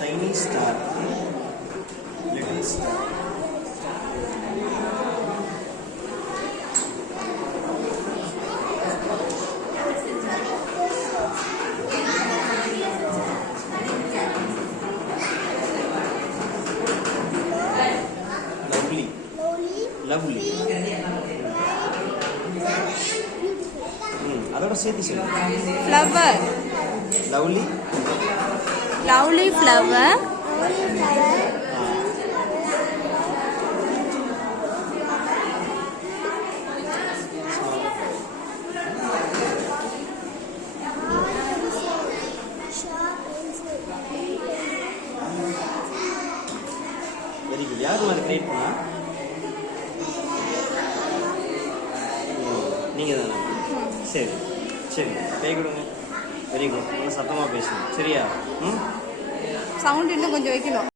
shiny star, little star. Lovely. அதோட சேர்த்து சொல்லு. Flower. Lovely. Lovely flower. Very good. யார் மாதிரி கிரியேட் பண்ணா? நீங்கள் தானே? சரி சரி கை கொடுங்க. Very good. நல்லா சத்தமாக பேசுங்க சரியா? சவுண்ட் இன்னும் கொஞ்சம் வைக்கணும்.